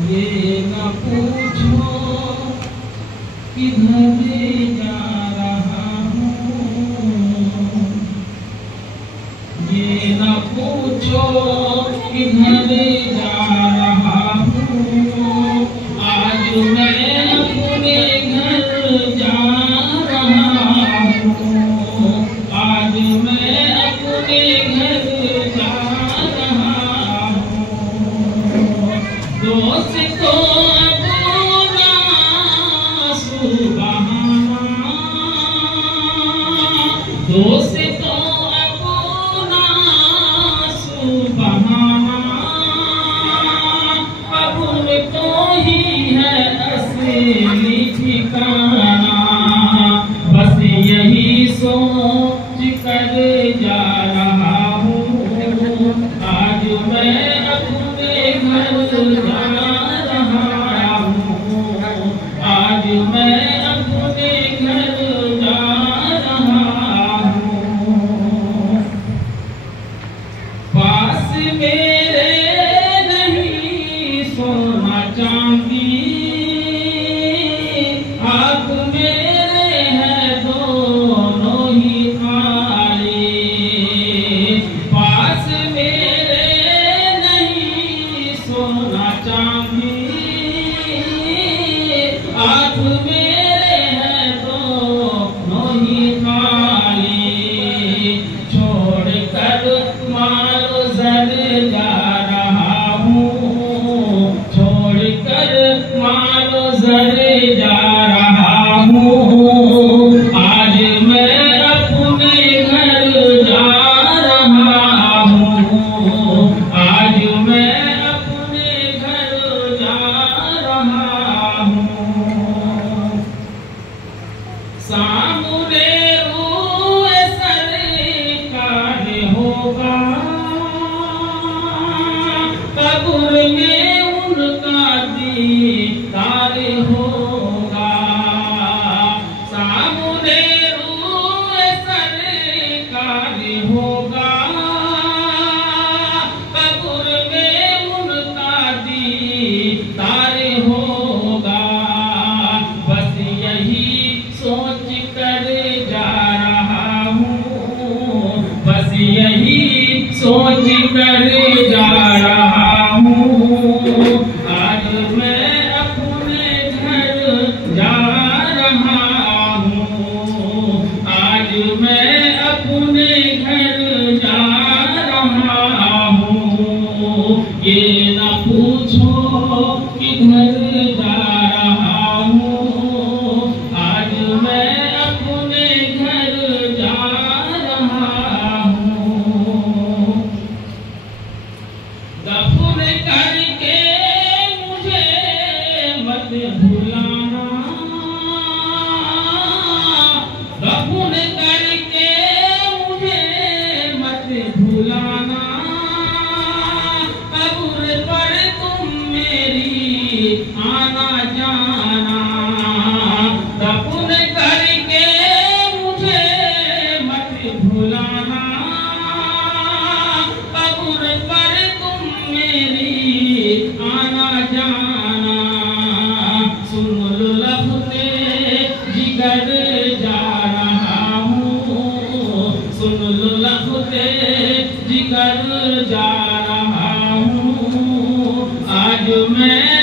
ये न पूछो किधर जा रहा हूँ, ये न पूछो किधर जा रहा हूँ। आज मैं अपने घर जा रहा हूँ, आज मैं अपने घर जा रहा हूँ। दोस्तों अपना सुबहाना, दोस्तों अपना सुबहाना, कब्र तो ही है असली ठिकाना। बस यही सोच कर जा रहा हूँ, आज मैं अपने घर जा रहा हूँ, आज मैं अपने घर जा रहा हूँ। पास मेरे नहीं सोना चांदी, आँख मेरे है दोनों ही खाली। पास मेरे नहीं सोना चांदी, आँख मेरे है दोनों ही खाली। छोड़ कर मारो जर जा रहा हूँ, छोड़ कर मारो जर जा रहा हूँ। आज मैं अपने घर जा रहा हूँ, आज मैं अपने घर जा रहा हूँ। सामने रूए सरकार होगा, कब्र में उनका दीदार होगा। सामने रूए सरकार होगा, कब्र में उनका दीदार होगा। बस यही सोच कर जा रहा हूँ, बस यही सोच कर जा रहा हूँ। आज मैं अपने घर जा रहा हूँ, आज मैं अपने घर जा रहा हूँ। ये न पूछो किधर जा रहा हूँ, आज मैं अपने घर जा रहा हूँ। दफन करके मुझे मत भुलाना, दफन करके मुझे मत भुलाना। कब्र पर तुम मेरी आना जाना, दफन करके मुझे मत भुलाना। कब्र पर तुम मेरी आना जाना। सुन लो लफ्ज़े जिगर जा रहा हूँ, सुन लो लफ्ज़े जिगर जा रहा हूँ। आज मैं